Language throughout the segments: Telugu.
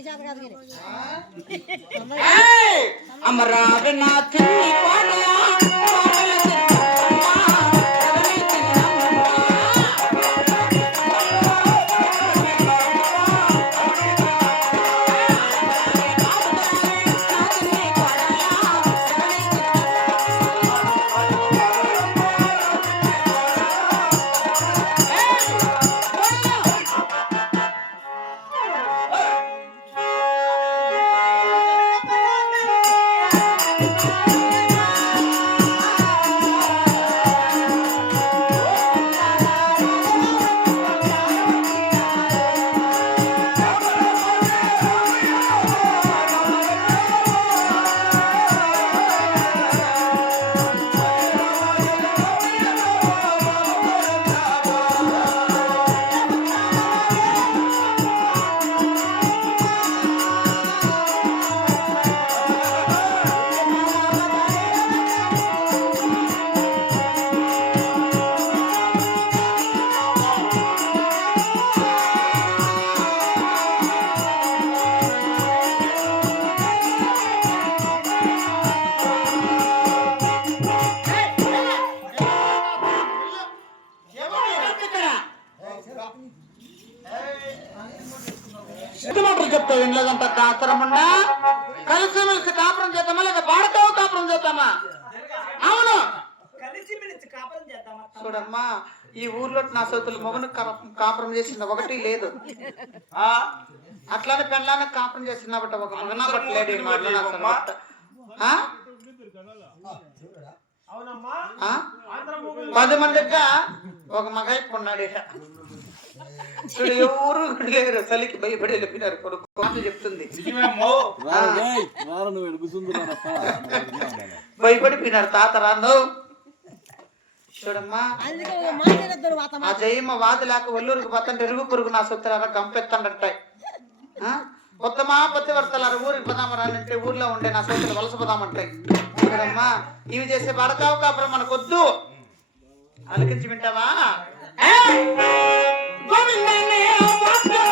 బాగా కాపరం నీ కాపురం చేద్దామా లేదా పాడతావు కాపురం చేద్దామా? అవును. చూడమ్మా ఈ ఊర్లో నా సోతులు మొగను కాపురం చేసింది ఒకటి లేదు. ఆ? అట్లానే పెళ్ళాన కాపురం చేసిన బట్ట ఒక మగనా పది మందిగా ఒక మగైపు ఉన్నాడు చూడు ఎవరు లేరు చలికి భయపడి వెళ్ళిపోయినారు కొడుకు. మాటలు చెప్తుంది. భయపడిపోయినారు తాత రాను. చూడమ్మా. ఆ జయమ్మ వాది లేక ఒల్లూరుకు పోతుంటే ఎరుగు పురుగు నా సొత్తులారా గంపెత్తండటాయి కొత్తమా పత్తి వర్తలారు ఊరికి పోదామరానంటే ఊర్లో ఉండే నా సొత్తులు వలస పోదామంటాయి చూడమ్మా ఇవి చేసే పడకావు కాపురం మనకొద్దు. అలికించి వింటావా? கோவிந்தனே வாத்தோ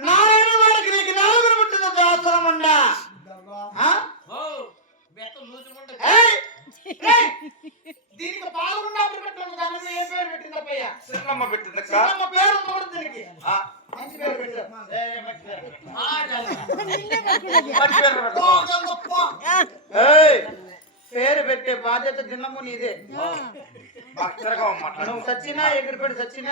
నారాయణ వాడికి నీకు నలుగురు పుట్టింది దాతరముండ. ఆ? ఏయ్! ఏయ్! దీనికి పాల్గొన్నప్పుడు పెట్టిన దాని మీద ఏ పేరు పెట్టిందప్పయ్య? చిన్నమ్మ పెట్టింది అక్క. చిన్నమ్మ పేరు ఉంది కూడా దీనికి. ఆ, మంచి పేరు పెట్టు. ఏయ్, మంచి పేరు పెట్టు. మంచి పేరు పెట్టు. పో, దొంగ, పో. ఏయ్! పేరు పెట్టే బాధ్యత దిన్నము నీదే బాగా తిరగవు మాట్లాడు. నువ్వు సచ్చినా ఎగిరిపెట్టి సచ్చినా.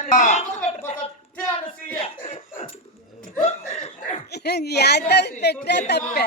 పెట్టే తప్పే.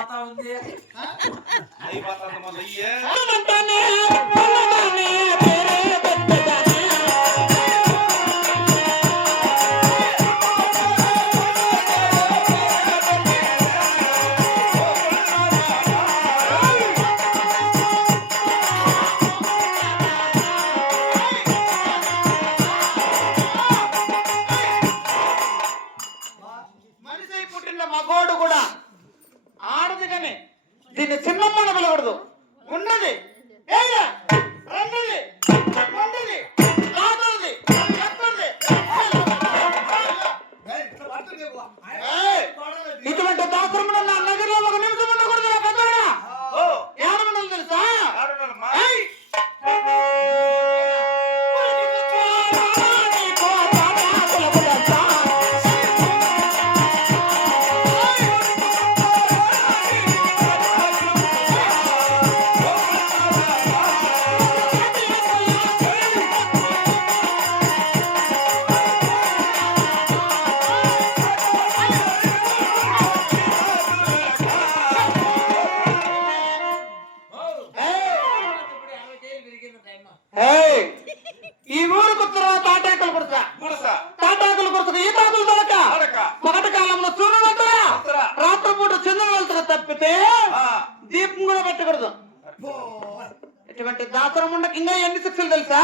సంవత్సరం ఉండక ఇంకా ఎన్ని శిక్షలు తెలుసా?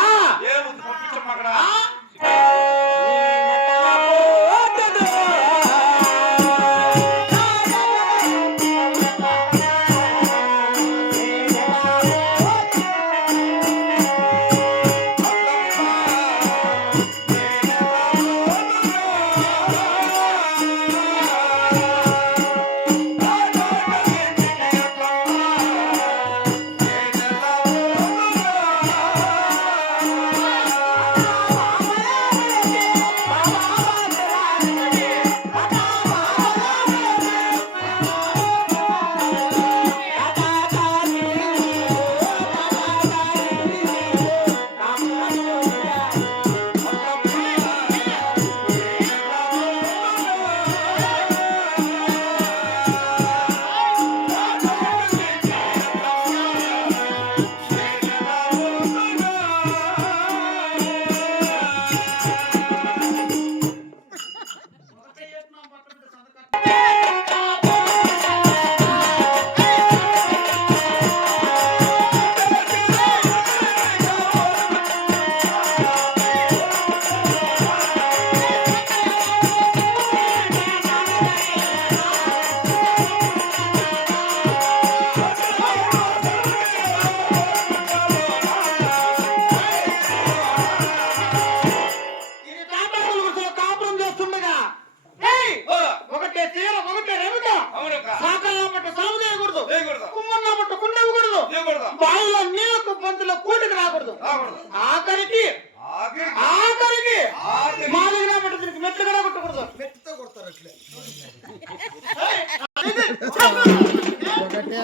વખતે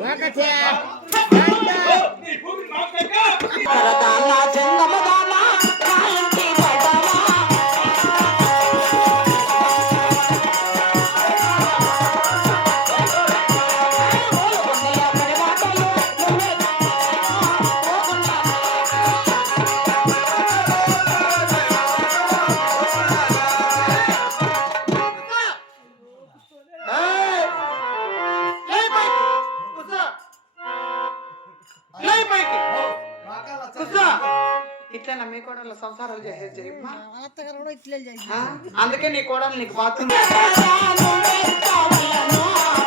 વખતે ఇట్లా మీ కోడలు సంసారాలు చేసేది చేయమ్మా. అందుకే నీ కోడలు నీకు బాత్రూమ్